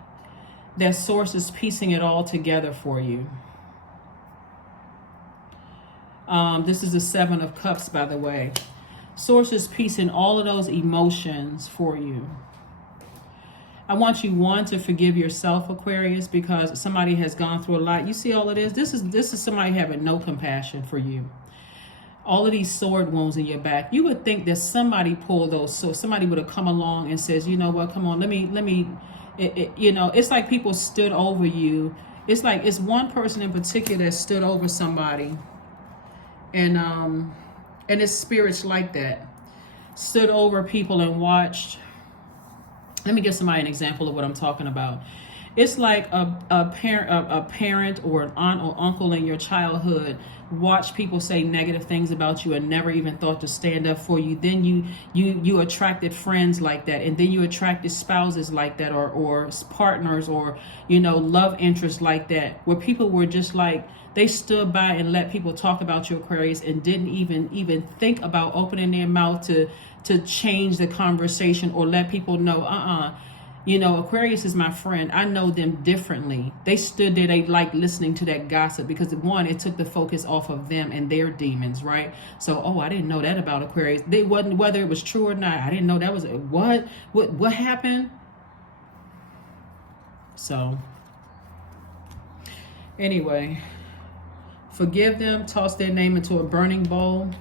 that Source is piecing it all together for you. This is the 7 of cups, by the way. Source is piecing all of those emotions for you. I want you, one, to forgive yourself, Aquarius, because somebody has gone through a lot. You see all of this? This is somebody having no compassion for you. All of these sword wounds in your back. You would think that somebody pulled those, so somebody would have come along and says, you know what, come on, let me. You know, it's like people stood over you. It's like it's one person in particular that stood over somebody, and it's spirits like that stood over people and watched. Let me give somebody an example of what I'm talking about. It's like a parent or an aunt or uncle in your childhood watch people say negative things about you and never even thought to stand up for you. Then you attracted friends like that, and then you attracted spouses like that, or partners, or love interests like that, where people were just like, they stood by and let people talk about you, Aquarius, and didn't even think about opening their mouth to change the conversation or let people know, Aquarius is my friend. I know them differently. They stood there. They liked listening to that gossip because, one, it took the focus off of them and their demons, right? So, I didn't know that about Aquarius. They wasn't, whether it was true or not. I didn't know that was what happened. So, anyway, forgive them. Toss their name into a burning bowl.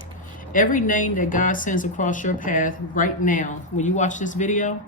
Every name that God sends across your path right now, when you watch this video,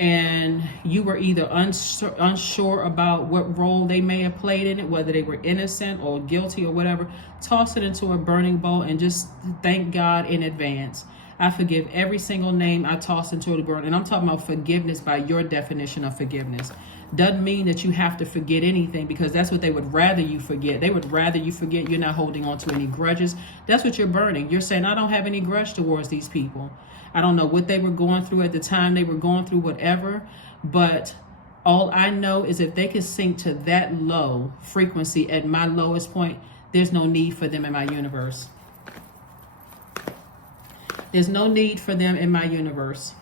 and you were either unsure about what role they may have played in it, whether they were innocent or guilty or whatever, toss it into a burning bowl and just thank God in advance. I forgive every single name I toss into the burn. And I'm talking about forgiveness by your definition of forgiveness. Doesn't mean that you have to forget anything, because that's what they would rather you forget. They would rather you forget. You're not holding on to any grudges. That's what you're burning. You're saying, I don't have any grudge towards these people. I don't know what they were going through at the time they were going through, whatever. But all I know is if they could sink to that low frequency at my lowest point, there's no need for them in my universe. There's no need for them in my universe.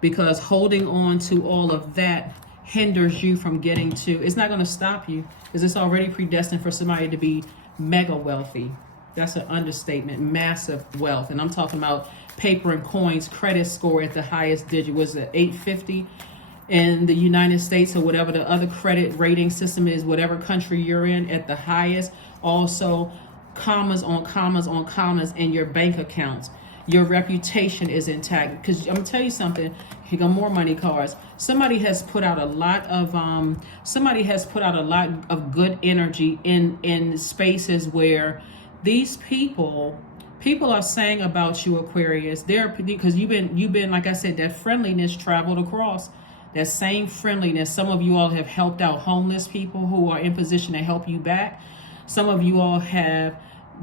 Because holding on to all of that hinders you from getting to, it's not going to stop you, because it's already predestined for somebody to be mega wealthy. That's an understatement. Massive wealth. And I'm talking about paper and coins, credit score at the highest digit. Was it 850 in the United States, or whatever the other credit rating system is, whatever country you're in, at the highest. Also, commas on commas on commas in your bank accounts. Your reputation is intact. Because I'm gonna tell you something. Here go more money cards. Somebody has put out a lot of good energy in spaces where these people are saying about you, Aquarius. Because you've been, like I said, that friendliness traveled across. That same friendliness. Some of you all have helped out homeless people who are in position to help you back. Some of you all have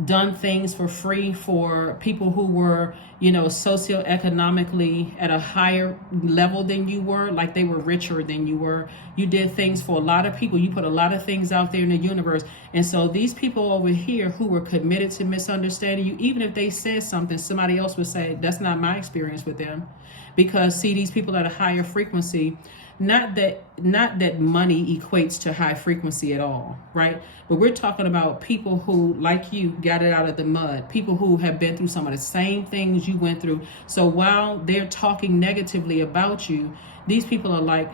done things for free for people who were, socioeconomically at a higher level than you were, like they were richer than you were. You did things for a lot of people. You put a lot of things out there in the universe. And so these people over here who were committed to misunderstanding you, even if they said something, somebody else would say, that's not my experience with them. Because see, these people at a higher frequency, not that money equates to high frequency at all, right? But we're talking about people who, like you, got it out of the mud. People who have been through some of the same things you went through. So while they're talking negatively about you, these people are like,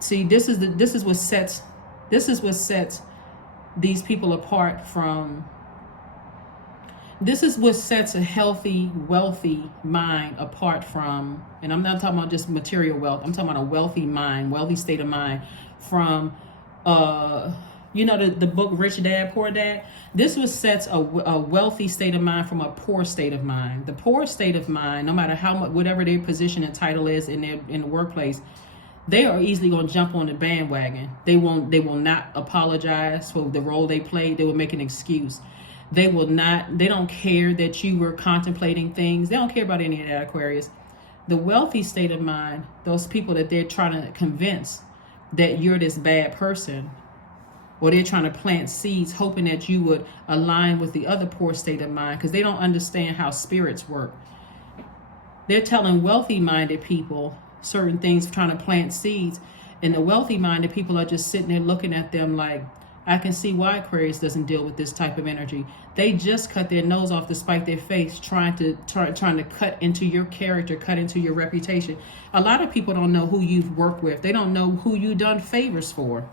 see, this is what sets these people apart from. This is what sets a healthy, wealthy mind apart from, and I'm not talking about just material wealth. I'm talking about a wealthy mind, wealthy state of mind from, the book Rich Dad, Poor Dad. This was sets a wealthy state of mind from a poor state of mind. The poor state of mind, no matter how much, whatever their position and title is in the workplace, they are easily going to jump on the bandwagon. They will not apologize for the role they played. They will make an excuse. They don't care that you were contemplating things. They don't care about any of that, Aquarius. The wealthy state of mind, those people that they're trying to convince that you're this bad person, or they're trying to plant seeds hoping that you would align with the other poor state of mind, because they don't understand how spirits work. They're telling wealthy-minded people certain things, trying to plant seeds, and the wealthy-minded people are just sitting there looking at them like, I can see why Aquarius doesn't deal with this type of energy. They just cut their nose off to spite their face, trying to cut into your character, cut into your reputation. A lot of people don't know who you've worked with. They don't know who you've done favors for.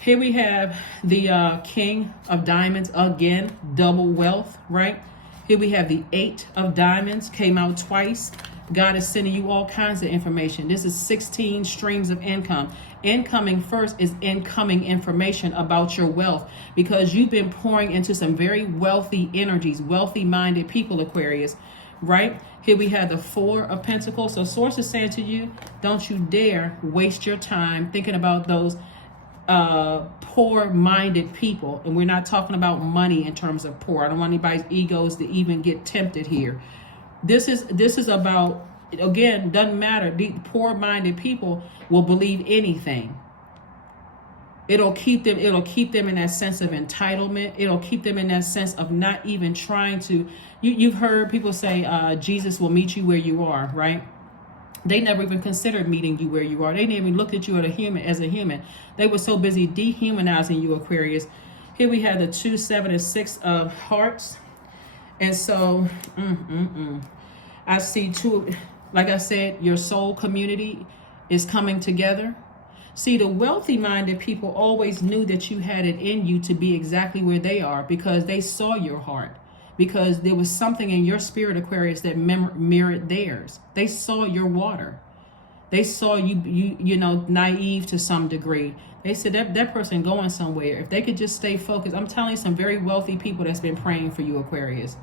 Here we have the King of Diamonds again, double wealth, right? Here we have the Eight of Diamonds, came out twice. God is sending you all kinds of information. This is 16 streams of income. Incoming first is incoming information about your wealth, because you've been pouring into some very wealthy energies, wealthy-minded people, Aquarius, right? Here we have the Four of Pentacles. So Source is saying to you, don't you dare waste your time thinking about those poor-minded people. And we're not talking about money in terms of poor. I don't want anybody's egos to even get tempted here. This is about, again, doesn't matter. The poor-minded people will believe anything. It'll keep them in that sense of entitlement. It'll keep them in that sense of not even trying to. You've heard people say Jesus will meet you where you are, right? They never even considered meeting you where you are. They didn't even look at you as a human. They were so busy dehumanizing you, Aquarius. Here we have the 2, 7, and 6 of hearts. And so, I see two, like I said, your soul community is coming together. See, the wealthy-minded people always knew that you had it in you to be exactly where they are, because they saw your heart. Because there was something in your spirit, Aquarius, that mirrored theirs. They saw your water. They saw you naive to some degree. They said that person going somewhere. If they could just stay focused. I'm telling you, some very wealthy people that's been praying for you, Aquarius.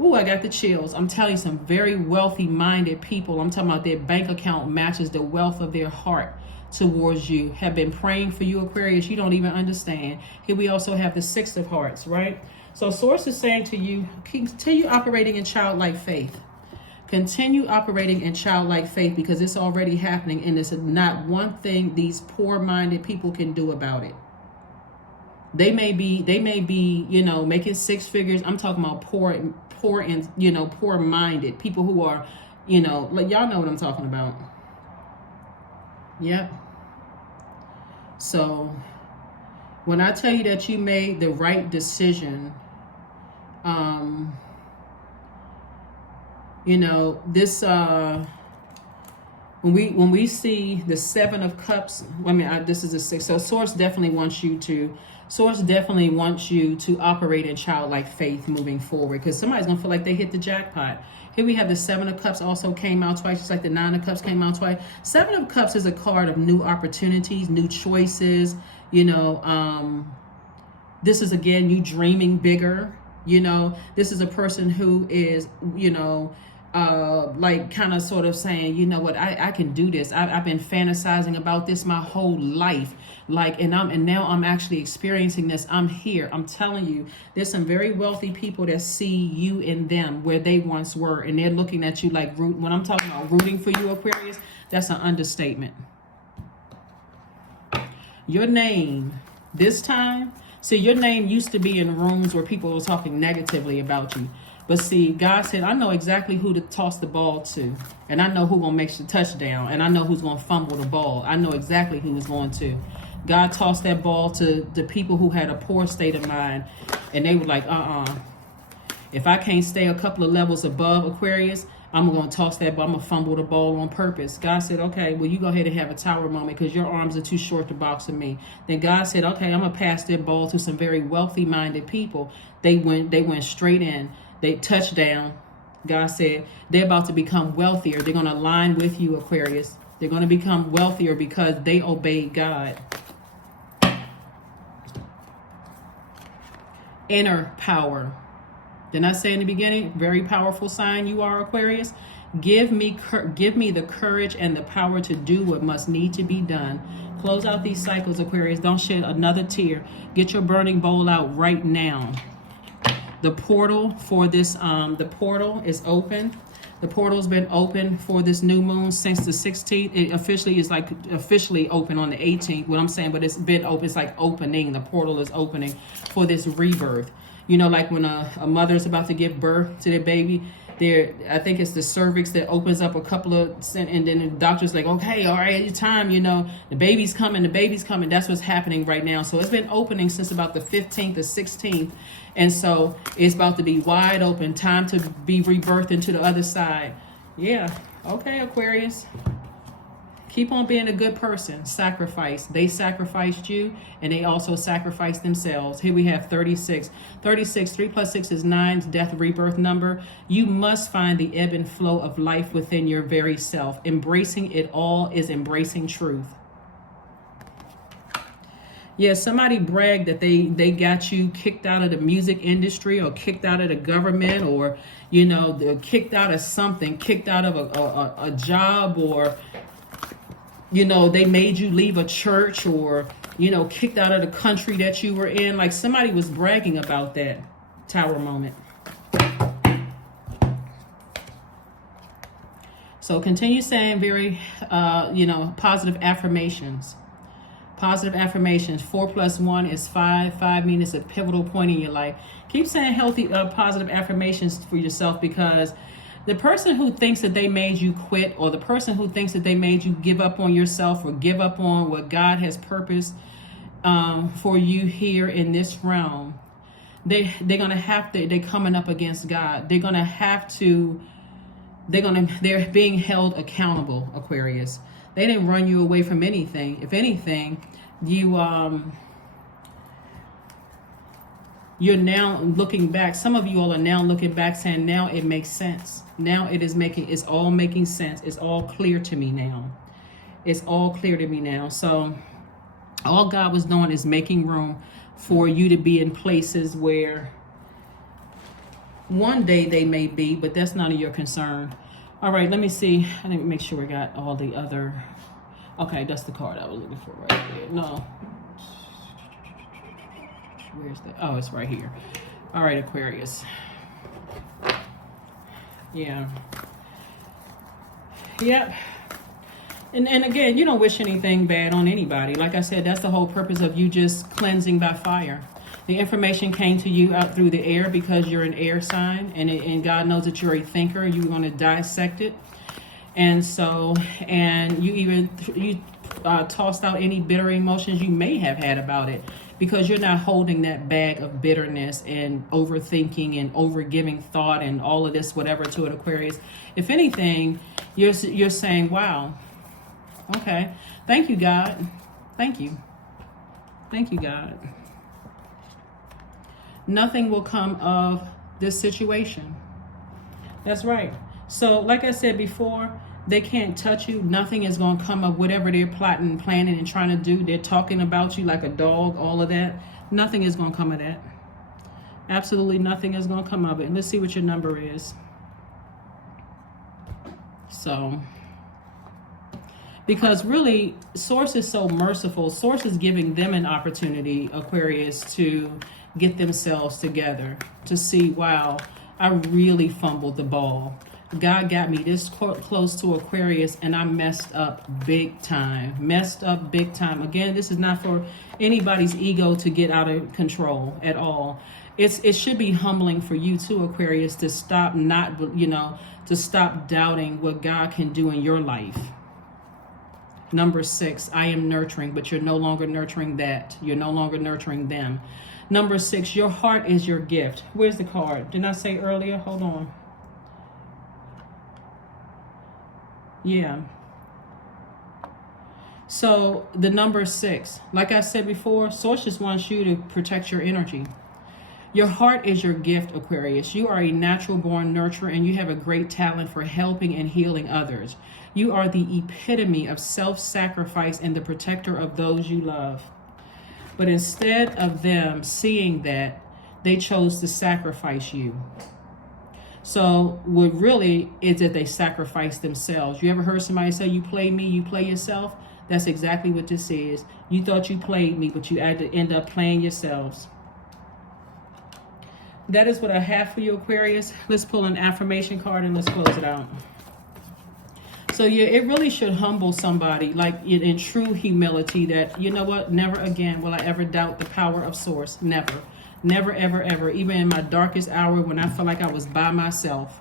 Ooh, I got the chills. I'm telling you, some very wealthy-minded people. I'm talking about their bank account matches the wealth of their heart towards you. Have been praying for you, Aquarius. You don't even understand. Here we also have the 6 of hearts, right? So Source is saying to you, continue operating in childlike faith. Continue operating in childlike faith, because it's already happening, and there's not one thing these poor-minded people can do about it. They may be, making 6 figures. I'm talking about poor and poor-minded people who are, like, y'all know what I'm talking about. Yep. So when I tell you that you made the right decision, you know, this when we see the Seven of Cups, I mean, this is a six. So Source definitely wants you to operate in childlike faith moving forward, because somebody's gonna feel like they hit the jackpot. Here we have the Seven of Cups also came out twice, just like the Nine of Cups came out twice. Seven of Cups is a card of new opportunities, new choices. You know, this is again you dreaming bigger. You know, this is a person who is, you know, like kind of sort of saying, you know what, I can do this. I've been fantasizing about this my whole life. Like, and now I'm actually experiencing this. I'm here. I'm telling you, there's some very wealthy people that see you in them where they once were, and they're looking at you like when I'm talking about rooting for you, Aquarius, that's an understatement. Your name this time, see, your name used to be in rooms where people were talking negatively about you. But see, God said, I know exactly who to toss the ball to. And I know who going to make the touchdown. And I know who's going to fumble the ball. I know exactly who is going to. God tossed that ball to the people who had a poor state of mind. And they were like, if I can't stay a couple of levels above Aquarius, I'm going to toss that ball. I'm going to fumble the ball on purpose. God said, okay, well, you go ahead and have a tower moment because your arms are too short to box with me. Then God said, okay, I'm going to pass that ball to some very wealthy-minded people. They went straight in. They touchdown. God said, they're about to become wealthier. They're going to align with you, Aquarius. They're going to become wealthier because they obeyed God. Inner power. Didn't I say in the beginning, very powerful sign you are, Aquarius? Give me the courage and the power to do what must need to be done. Close out these cycles, Aquarius. Don't shed another tear. Get your burning bowl out right now. The portal for this, the portal is open. The portal's been open for this new moon since the 16th. It officially is like officially open on the 18th. What I'm saying, but it's been open. It's like opening. The portal is opening for this rebirth. You know, like when a mother's about to give birth to their baby, I think it's the cervix that opens up a couple of, and then the doctor's like, okay, all right, it's time, you know, the baby's coming. That's what's happening right now. So it's been opening since about the 15th or 16th. And so it's about to be wide open, time to be rebirthed into the other side. Yeah. Okay, Aquarius. Keep on being a good person. Sacrifice. They sacrificed you, and they also sacrificed themselves. Here we have 36. 36, 3 plus 6 is 9, death, rebirth number. You must find the ebb and flow of life within your very self. Embracing it all is embracing truth. Yeah, somebody bragged that they got you kicked out of the music industry or kicked out of the government, or, you know, kicked out of something, kicked out of a job, or, you know, they made you leave a church, or, you know, kicked out of the country that you were in. Like somebody was bragging about that. Tower moment. So continue saying very, you know, positive affirmations. Positive affirmations. 4 plus 1 is 5. 5 means it's a pivotal point in your life. Keep saying healthy, positive affirmations for yourself, because the person who thinks that they made you quit, or the person who thinks that they made you give up on yourself or give up on what God has purposed for you here in this realm, they're coming up against God. They're being held accountable, Aquarius. They didn't run you away from anything. If anything, you're now looking back. Some of you all are now looking back saying, now it makes sense. Now it's all making sense. It's all clear to me now. It's all clear to me now. So all God was doing is making room for you to be in places where one day they may be, but that's none of your concern. All right, let me see. I need to make sure we got all the other. Okay, that's the card I was looking for right there. No. Where's that? Oh, it's right here. All right, Aquarius. Yeah. Yep. And again, you don't wish anything bad on anybody. Like I said, that's the whole purpose of you just cleansing by fire. The information came to you out through the air because you're an air sign, and God knows that you're a thinker. You're going to dissect it. And so, and you tossed out any bitter emotions you may have had about it, because you're not holding that bag of bitterness and overthinking and overgiving thought and all of this whatever to an Aquarius. If anything, you're saying, wow, okay, thank you, God. Thank you. Thank you, God. Nothing will come of this situation. That's right. So like I said before, they can't touch you. Nothing is going to come of whatever they're plotting, planning, and trying to do. They're talking about you like a dog, all of that. Nothing is going to come of that. Absolutely nothing is going to come of it. Let's see what your number is. So, because really, Source is so merciful. Source is giving them an opportunity, Aquarius, to get themselves together, to see, wow, I really fumbled the ball. God got me this close to Aquarius and I messed up big time. Messed up big time. Again, this is not for anybody's ego to get out of control at all. It should be humbling for you too, Aquarius, to stop to stop doubting what God can do in your life. Number 6, I am nurturing, but you're no longer nurturing that. You're no longer nurturing them. Number 6, your heart is your gift. Where's the card? Didn't I say earlier? Hold on. Yeah. So the number 6, like I said before, Source just wants you to protect your energy. Your heart is your gift, Aquarius. You are a natural born nurturer and you have a great talent for helping and healing others. You are the epitome of self-sacrifice and the protector of those you love. But instead of them seeing that, they chose to sacrifice you. So what really is that they sacrifice themselves. You ever heard somebody say, you play me, you play yourself? That's exactly what this is. You thought you played me, but you had to end up playing yourselves. That is what I have for you, Aquarius. Let's pull an affirmation card and let's close it out. So yeah, it really should humble somebody, like in true humility, that, you know what, never again will I ever doubt the power of Source. Never. Never, ever, ever. Even in my darkest hour when I felt like I was by myself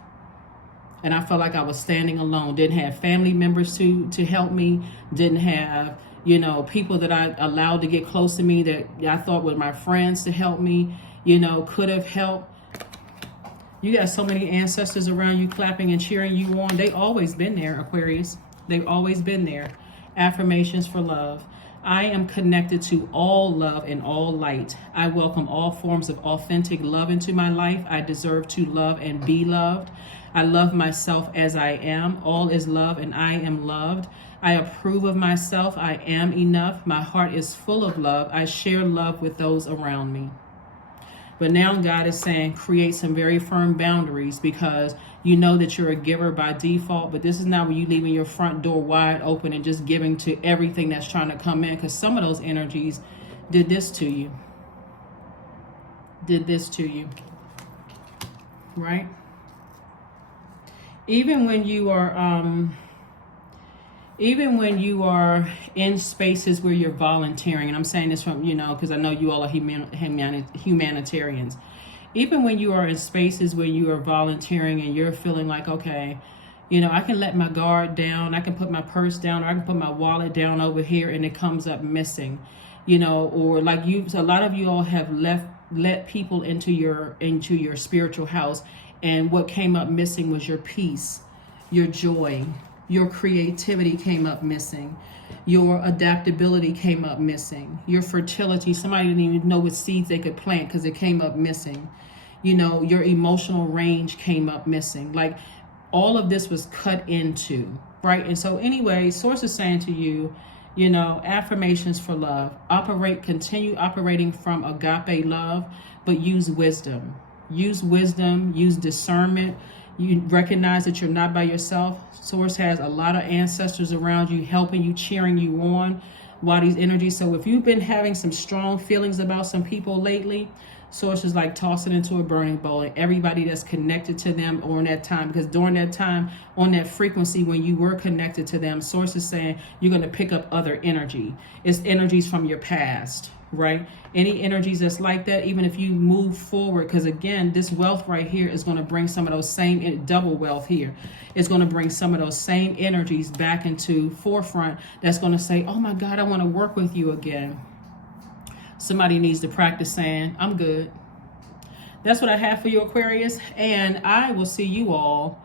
and I felt like I was standing alone, didn't have family members to help me, didn't have, people that I allowed to get close to me that I thought were my friends to help me, could have helped. You got so many ancestors around you clapping and cheering you on. They always been there, Aquarius. They've always been there. Affirmations for love. I am connected to all love and all light. I welcome all forms of authentic love into my life. I deserve to love and be loved. I love myself as I am. All is love and I am loved. I approve of myself. I am enough. My heart is full of love. I share love with those around me. But now God is saying, create some very firm boundaries, because you know that you're a giver by default. But this is not when you leaving your front door wide open and just giving to everything that's trying to come in, because some of those energies did this to you. Did this to you. Right? Even when you are in spaces where you're volunteering, and I'm saying this from, because I know you all are humanitarians. Even when you are in spaces where you are volunteering and you're feeling like, okay, I can let my guard down, I can put my purse down, or I can put my wallet down over here and it comes up missing, or like a lot of you all have let people into your spiritual house, and what came up missing was your peace, your joy. Your creativity came up missing. Your adaptability came up missing. Your fertility, somebody didn't even know what seeds they could plant because it came up missing. Your emotional range came up missing. Like, all of this was cut into, right? And so anyway, Source is saying to you, affirmations for love. Continue operating from agape love, but use wisdom. Use wisdom, use discernment. You recognize that you're not by yourself. Source has a lot of ancestors around you, helping you, cheering you on while these energies. So if you've been having some strong feelings about some people lately, Source is like tossing into a burning bowl, and everybody that's connected to them on that time, because during that time, on that frequency when you were connected to them, Source is saying you're going to pick up other energy. It's energies from your past. right? Any energies that's like that, even if you move forward, because again, this wealth right here is going to bring some of those same double wealth here. It's going to bring some of those same energies back into forefront. That's going to say, oh my God, I want to work with you again. Somebody needs to practice saying, I'm good. That's what I have for you, Aquarius. And I will see you all.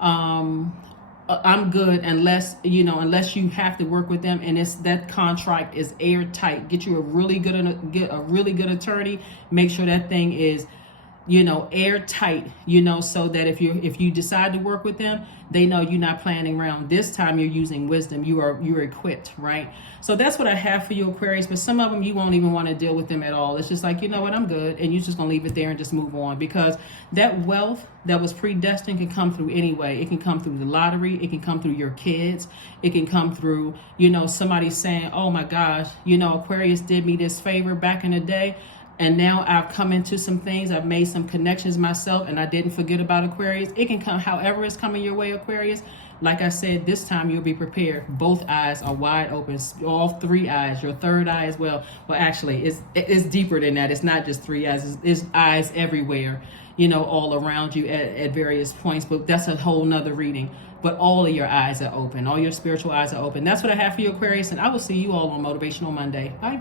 I'm good unless you have to work with them, and it's that contract is airtight. Get you a really good attorney. Make sure that thing is airtight, so that if you decide to work with them, they know you're not planning around. This time you're using wisdom. You're equipped, right? So that's what I have for you, Aquarius. But some of them you won't even want to deal with them at all. It's just like, you know what, I'm good, and you're just gonna leave it there and just move on, because that wealth that was predestined can come through anyway. It can come through the lottery. It can come through your kids. It can come through somebody saying, oh my gosh, Aquarius did me this favor back in the day, and now I've come into some things. I've made some connections myself, and I didn't forget about Aquarius. It can come however it's coming your way, Aquarius. Like I said, this time you'll be prepared. Both eyes are wide open. All three eyes. Your third eye as well. Well, actually, it's deeper than that. It's not just three eyes. It's eyes everywhere, all around you at various points. But that's a whole nother reading. But all of your eyes are open. All your spiritual eyes are open. That's what I have for you, Aquarius. And I will see you all on Motivational Monday. Bye.